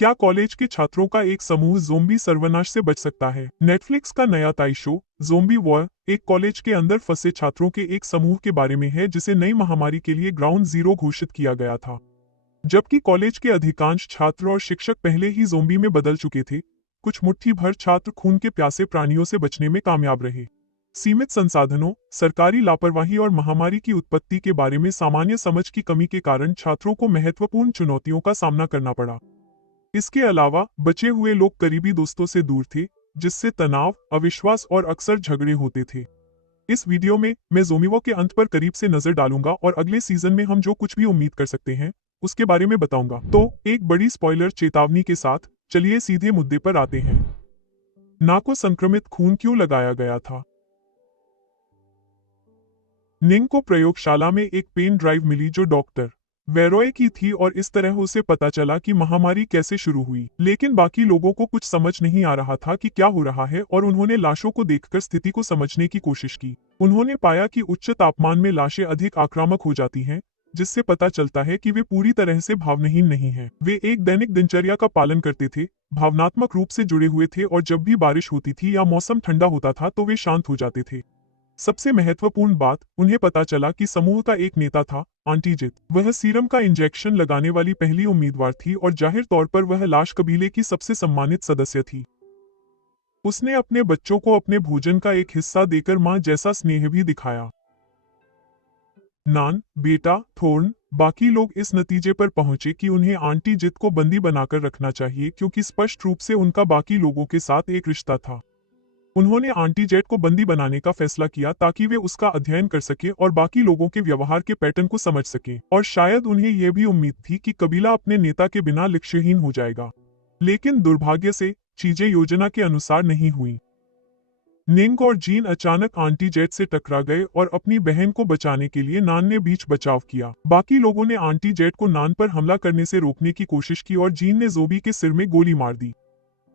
क्या कॉलेज के छात्रों का एक समूह ज़ोंबी सर्वनाश से बच सकता है? नेटफ्लिक्स का नया ताई शो ज़ोंबी वॉर एक कॉलेज के अंदर फंसे छात्रों के एक समूह के बारे में है जिसे नई महामारी के लिए ग्राउंड जीरो घोषित किया गया था। जबकि कॉलेज के अधिकांश छात्र और शिक्षक पहले ही ज़ोंबी में बदल चुके थे, कुछ मुट्ठी भर छात्र खून के प्यासे प्राणियों से बचने में कामयाब रहे। सीमित संसाधनों, सरकारी लापरवाही और महामारी की उत्पत्ति के बारे में सामान्य समझ की कमी के कारण छात्रों को महत्वपूर्ण चुनौतियों का सामना करना पड़ा। इसके अलावा बचे हुए लोग करीबी दोस्तों से दूर थे, जिससे तनाव, अविश्वास और अक्सर झगड़े होते थे। इस वीडियो में मैं ज़ोंबी के अंत पर करीब से नजर डालूंगा और अगले सीजन में हम जो कुछ भी उम्मीद कर सकते हैं उसके बारे में बताऊंगा। तो एक बड़ी स्पॉइलर चेतावनी के साथ चलिए सीधे मुद्दे पर आते हैं। ना को संक्रमित खून क्यों लगाया गया था? निंग को प्रयोगशाला में एक पेन ड्राइव मिली जो डॉक्टर वेरोए की थी और इस तरह उसे पता चला कि महामारी कैसे शुरू हुई। लेकिन बाकी लोगों को कुछ समझ नहीं आ रहा था कि क्या हो रहा है और उन्होंने लाशों को देखकर स्थिति को समझने की कोशिश की। उन्होंने पाया कि उच्च तापमान में लाशें अधिक आक्रामक हो जाती हैं, जिससे पता चलता है कि वे पूरी तरह से भावनाहीन नहीं हैं। वे एक दैनिक दिनचर्या का पालन करते थे, भावनात्मक रूप से जुड़े हुए थे और जब भी बारिश होती थी या मौसम ठंडा होता था तो वे शांत हो जाते थे। सबसे महत्वपूर्ण बात, उन्हें पता चला कि समूह का एक नेता था, आंटी जित। वह सीरम का इंजेक्शन लगाने वाली पहली उम्मीदवार थी और जाहिर तौर पर वह लाश कबीले की सबसे सम्मानित सदस्य थी। उसने अपने बच्चों को अपने भोजन का एक हिस्सा देकर मां जैसा स्नेह भी दिखाया। नान, बेटा, थोर्न, बाकी लोग इस नतीजे पर पहुंचे कि उन्हें आंटी जित को बंदी बनाकर रखना चाहिए क्योंकि स्पष्ट रूप से उनका बाकी लोगों के साथ एक रिश्ता था। उन्होंने आंटी जेट को बंदी बनाने का फैसला किया ताकि वे उसका अध्ययन कर सके और बाकी लोगों के व्यवहार के पैटर्न को समझ सके। और शायद उन्हें यह भी उम्मीद थी कि कबीला अपने नेता के बिना लक्ष्यहीन हो जाएगा। लेकिन दुर्भाग्य से चीजें योजना के अनुसार नहीं हुई। निंग और जीन अचानक आंटी जेट से टकरा गए और अपनी बहन को बचाने के लिए नान ने बीच बचाव किया। बाकी लोगों ने आंटी जेट को नान पर हमला करने से रोकने की कोशिश की और जीन ने ज़ोबी के सिर में गोली मार दी।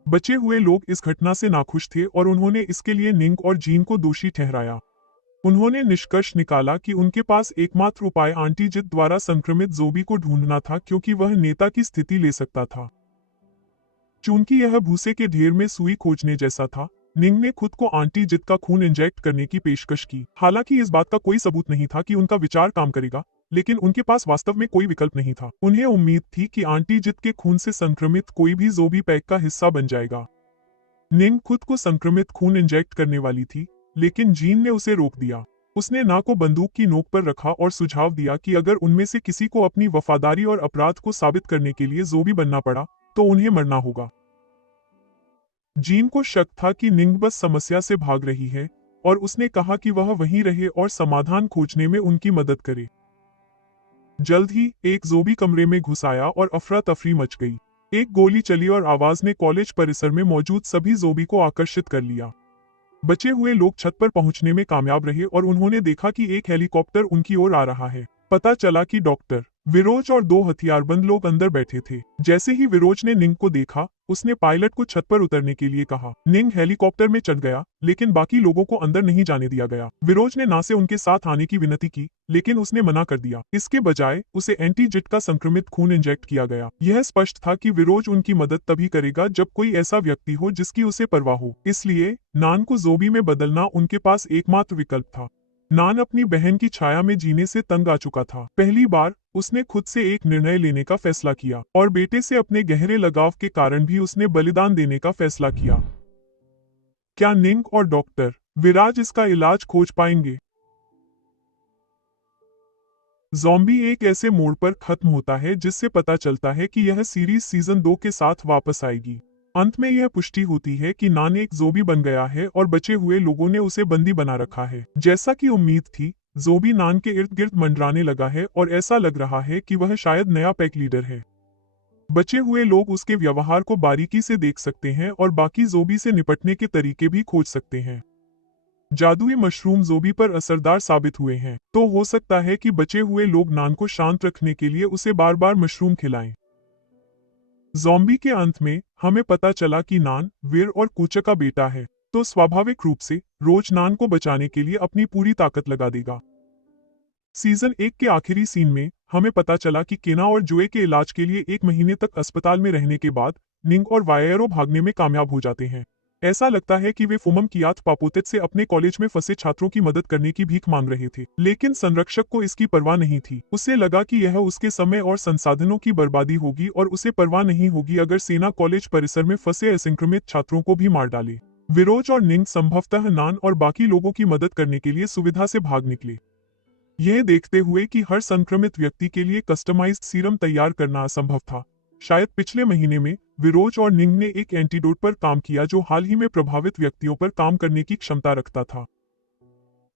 बचे हुए लोग इस घटना से नाखुश थे और उन्होंने इसके लिए निंग और जीन को दोषी ठहराया। उन्होंने निष्कर्ष निकाला कि उनके पास एकमात्र उपाय आंटी जित द्वारा संक्रमित ज़ोबी को ढूंढना था क्योंकि वह नेता की स्थिति ले सकता था। चूंकि यह भूसे के ढेर में सुई खोजने जैसा था, निंग ने खुद को आंटी जित का खून इंजेक्ट करने की पेशकश की। हालांकि इस बात का कोई सबूत नहीं था कि उनका विचार काम करेगा, लेकिन उनके पास वास्तव में कोई विकल्प नहीं था। उन्हें उम्मीद थी कि आंटी जित के खून से संक्रमित कोई भी ज़ोबी पैक का हिस्सा बन जाएगा। निंग खुद को संक्रमित खून इंजेक्ट करने वाली थी, लेकिन जीन ने उसे रोक दिया। उसने ना को बंदूक की नोक पर रखा और सुझाव दिया कि अगर उनमें से किसी को अपनी वफादारी और अपराध को साबित करने के लिए ज़ोबी बनना पड़ा तो उन्हें मरना होगा। जीन को शक था कि निंग बस समस्या से भाग रही है और उसने कहा कि वह वहीं रहे और समाधान खोजने में उनकी मदद करे। जल्द ही एक ज़ोबी कमरे में घुस आया और अफरा तफरी मच गई। एक गोली चली और आवाज ने कॉलेज परिसर में मौजूद सभी ज़ोबी को आकर्षित कर लिया। बचे हुए लोग छत पर पहुंचने में कामयाब रहे और उन्होंने देखा कि एक हेलीकॉप्टर उनकी ओर आ रहा है। पता चला कि डॉक्टर विरोज और दो हथियारबंद लोग अंदर बैठे थे। जैसे ही विरोज ने निंग को देखा, उसने पायलट को छत पर उतरने के लिए कहा। निंग हेलीकॉप्टर में चढ़ गया, लेकिन बाकी लोगों को अंदर नहीं जाने दिया गया। विरोज ने ना से उनके साथ आने की विनती की, लेकिन उसने मना कर दिया। इसके बजाय उसे एंटी जिट का संक्रमित खून इंजेक्ट किया गया। यह स्पष्ट था कि विरोज उनकी मदद तभी करेगा जब कोई ऐसा व्यक्ति हो जिसकी उसे परवाह हो। इसलिए नान को ज़ोबी में बदलना उनके पास एकमात्र विकल्प था। नान अपनी बहन की छाया में जीने से तंग आ चुका था। पहली बार उसने खुद से एक निर्णय लेने का फैसला किया और बेटे से अपने गहरे लगाव के कारण भी उसने बलिदान देने का फैसला किया। क्या निंग और डॉक्टर विराज इसका इलाज खोज पाएंगे? ज़ॉम्बी एक ऐसे मोड़ पर खत्म होता है जिससे पता चलता है कि यह सीरीज सीजन 2 के साथ वापस आएगी। अंत में यह पुष्टि होती है कि नान एक ज़ोबी बन गया है और बचे हुए लोगों ने उसे बंदी बना रखा है। जैसा कि उम्मीद थी, ज़ोबी नान के इर्द गिर्द मंडराने लगा है और ऐसा लग रहा है कि वह शायद नया पैक लीडर है। बचे हुए लोग उसके व्यवहार को बारीकी से देख सकते हैं और बाकी ज़ोबी से निपटने के तरीके भी खोज सकते हैं। जादुई मशरूम ज़ोबी पर असरदार साबित हुए हैं, तो हो सकता है कि बचे हुए लोग नान को शांत रखने के लिए उसे बार बार मशरूम खिलाएं। ज़ॉम्बी के अंत में हमें पता चला कि नान वीर और कूचा का बेटा है, तो स्वाभाविक रूप से रोज नान को बचाने के लिए अपनी पूरी ताकत लगा देगा। सीजन 1 के आखिरी सीन में हमें पता चला कि केना और जोए के इलाज के लिए 1 महीने तक अस्पताल में रहने के बाद निंग और वायरो भागने में कामयाब हो जाते हैं। ऐसा लगता है कि वे फुमम कियात पापोतेत से अपने कॉलेज में फंसे छात्रों की मदद करने की भीख मांग रहे थे, लेकिन संरक्षक को इसकी परवाह नहीं थी। उसे लगा कि यह उसके समय और संसाधनों की बर्बादी होगी और उसे परवाह नहीं होगी अगर सेना कॉलेज परिसर में फंसे असंक्रमित छात्रों को भी मार डाले। विरोज और निंग संभवतः नान और बाकी लोगों की मदद करने के लिए सुविधा से भाग निकले, यह देखते हुए कि हर संक्रमित व्यक्ति के लिए कस्टमाइज्ड सीरम तैयार करना असंभव था। शायद पिछले महीने में विरोज और निंग ने एक एंटीडोट पर काम किया जो हाल ही में प्रभावित व्यक्तियों पर काम करने की क्षमता रखता था।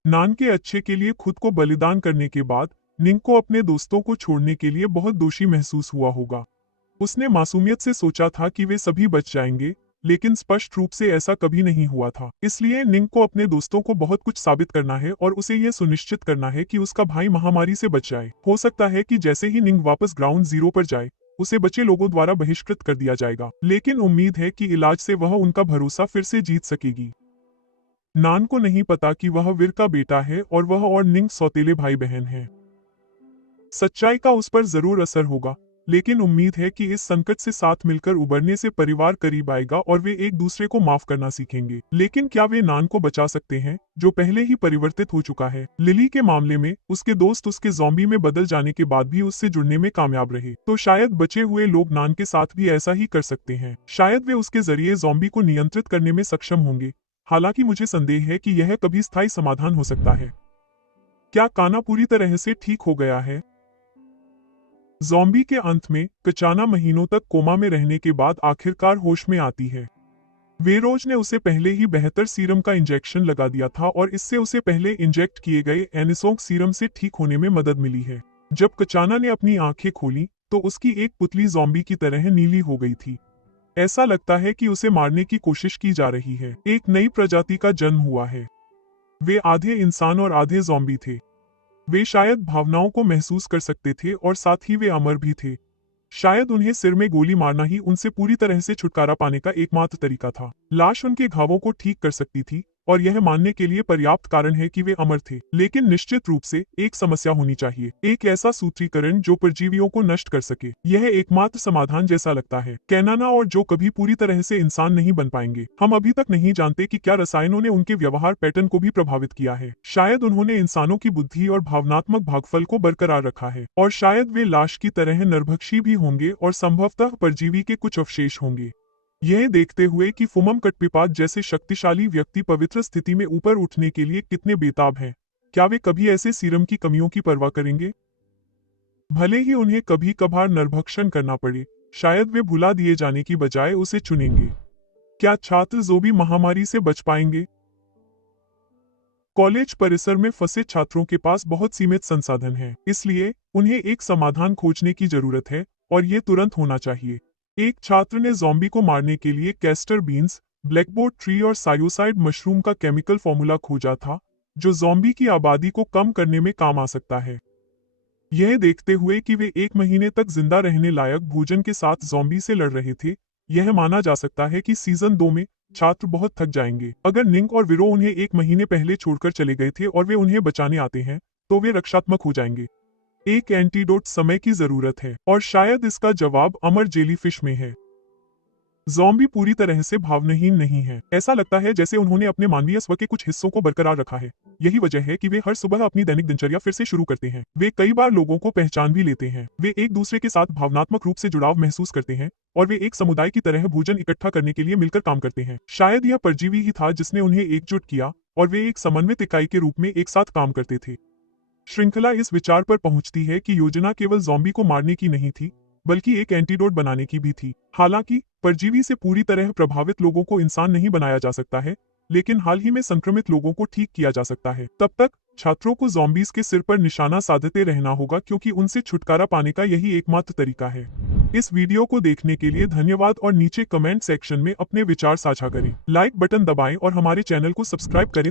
नान के अच्छे के लिए खुद को बलिदान करने के बाद निंग को अपने दोस्तों को छोड़ने के लिए बहुत दोषी महसूस हुआ होगा। उसने मासूमियत से सोचा था कि वे सभी बच जाएंगे, लेकिन स्पष्ट रूप से ऐसा कभी नहीं हुआ था। इसलिए निंग को अपने दोस्तों को बहुत कुछ साबित करना है और उसे यह सुनिश्चित करना है कि उसका भाई महामारी से बच जाए। हो सकता है कि जैसे ही निंग वापस ग्राउंड जीरो पर जाए, उसे बचे लोगों द्वारा बहिष्कृत कर दिया जाएगा, लेकिन उम्मीद है कि इलाज से वह उनका भरोसा फिर से जीत सकेगी। नान को नहीं पता कि वह वीर का बेटा है और वह और निंग सौतेले भाई बहन हैं। सच्चाई का उस पर जरूर असर होगा, लेकिन उम्मीद है कि इस संकट से साथ मिलकर उबरने से परिवार करीब आएगा और वे एक दूसरे को माफ करना सीखेंगे। लेकिन क्या वे नान को बचा सकते हैं, जो पहले ही परिवर्तित हो चुका है? लिली के मामले में उसके दोस्त उसके ज़ॉम्बी में बदल जाने के बाद भी उससे जुड़ने में कामयाब रहे, तो शायद बचे हुए लोग नान के साथ भी ऐसा ही कर सकते हैं। शायद वे उसके जरिए ज़ॉम्बी को नियंत्रित करने में सक्षम होंगे। हालांकि मुझे संदेह है कि यह कभी स्थायी समाधान हो सकता है। क्या काना पूरी तरह से ठीक हो गया है? ज़ॉम्बी के अंत में कचाना महीनों तक कोमा में रहने के बाद आखिरकार होश में आती है। वेरोज ने उसे पहले ही बेहतर सीरम का इंजेक्शन लगा दिया था और इससे उसे पहले इंजेक्ट किए गए एनिसोंग सीरम से ठीक होने में मदद मिली है। जब कचाना ने अपनी आंखें खोली तो उसकी एक पुतली ज़ॉम्बी की तरह नीली हो गई थी। ऐसा लगता है कि उसे मारने की कोशिश की जा रही है। एक नई प्रजाति का जन्म हुआ है। वे आधे इंसान और आधे ज़ॉम्बी थे। वे शायद भावनाओं को महसूस कर सकते थे और साथ ही वे अमर भी थे। शायद उन्हें सिर में गोली मारना ही उनसे पूरी तरह से छुटकारा पाने का एकमात्र तरीका था। लाश उनके घावों को ठीक कर सकती थी और यह मानने के लिए पर्याप्त कारण है कि वे अमर थे। लेकिन निश्चित रूप से एक समस्या होनी चाहिए, एक ऐसा सूत्रीकरण जो परजीवियों को नष्ट कर सके। यह एकमात्र समाधान जैसा लगता है। कैनाना और जो कभी पूरी तरह से इंसान नहीं बन पाएंगे। हम अभी तक नहीं जानते कि क्या रसायनों ने उनके व्यवहार पैटर्न को भी प्रभावित किया है। शायद उन्होंने इंसानों की बुद्धि और भावनात्मक भागफल को बरकरार रखा है, और शायद वे लाश की तरह नरभक्षी भी होंगे और संभवतः परजीवी के कुछ अवशेष होंगे। यह देखते हुए कि फुमम कटपिपात जैसे शक्तिशाली व्यक्ति पवित्र स्थिति में ऊपर उठने के लिए कितने बेताब हैं, क्या वे कभी ऐसे सीरम की कमियों की परवाह करेंगे? भले ही उन्हें कभी कभार नरभक्षण करना पड़े, शायद वे भुला दिए जाने की बजाय उसे चुनेंगे। क्या छात्र ज़ोंबी महामारी से बच पाएंगे? कॉलेज परिसर में फंसे छात्रों के पास बहुत सीमित संसाधन हैं, इसलिए उन्हें एक समाधान खोजने की जरूरत है और ये तुरंत होना चाहिए। एक छात्र ने ज़ॉम्बी को मारने के लिए कैस्टर बीन्स, ब्लैकबोर्ड ट्री और सायोसाइड मशरूम का केमिकल फॉर्मूला खोजा था, जो ज़ॉम्बी की आबादी को कम करने में काम आ सकता है। यह देखते हुए कि वे 1 महीने तक जिंदा रहने लायक भोजन के साथ ज़ॉम्बी से लड़ रहे थे, यह माना जा सकता है कि सीजन 2 में छात्र बहुत थक जाएंगे। अगर निंग और विरो उन्हें 1 महीने पहले छोड़कर चले गए थे और वे उन्हें बचाने आते हैं, तो वे रक्षात्मक हो जाएंगे। एक एंटीडोट समय की जरूरत है, और शायद इसका जवाब अमर जेलीफिश में है। ज़ॉम्बी पूरी तरह से भावनाहीन नहीं है। ऐसा लगता है जैसे उन्होंने अपने मानवीय स्व के कुछ हिस्सों को बरकरार रखा है। यही वजह है कि वे हर सुबह अपनी दैनिक दिनचर्या फिर से शुरू करते हैं। वे कई बार लोगों को पहचान भी लेते हैं। वे एक दूसरे के साथ भावनात्मक रूप से जुड़ाव महसूस करते हैं और वे एक समुदाय की तरह भोजन इकट्ठा करने के लिए मिलकर काम करते हैं। शायद यह परजीवी ही था जिसने उन्हें एकजुट किया और वे एक समन्वित इकाई के रूप में एक साथ काम करते थे। श्रृंखला इस विचार पर पहुंचती है कि योजना केवल ज़ॉम्बी को मारने की नहीं थी, बल्कि एक एंटीडोट बनाने की भी थी। हालांकि परजीवी से पूरी तरह प्रभावित लोगों को इंसान नहीं बनाया जा सकता है, लेकिन हाल ही में संक्रमित लोगों को ठीक किया जा सकता है। तब तक छात्रों को ज़ॉम्बीज के सिर पर निशाना साधते रहना होगा, क्योंकि उनसे छुटकारा पाने का यही एकमात्र तरीका है। इस वीडियो को देखने के लिए धन्यवाद और नीचे कमेंट सेक्शन में अपने विचार साझा करें। लाइक बटन दबाएं और हमारे चैनल को सब्सक्राइब करें।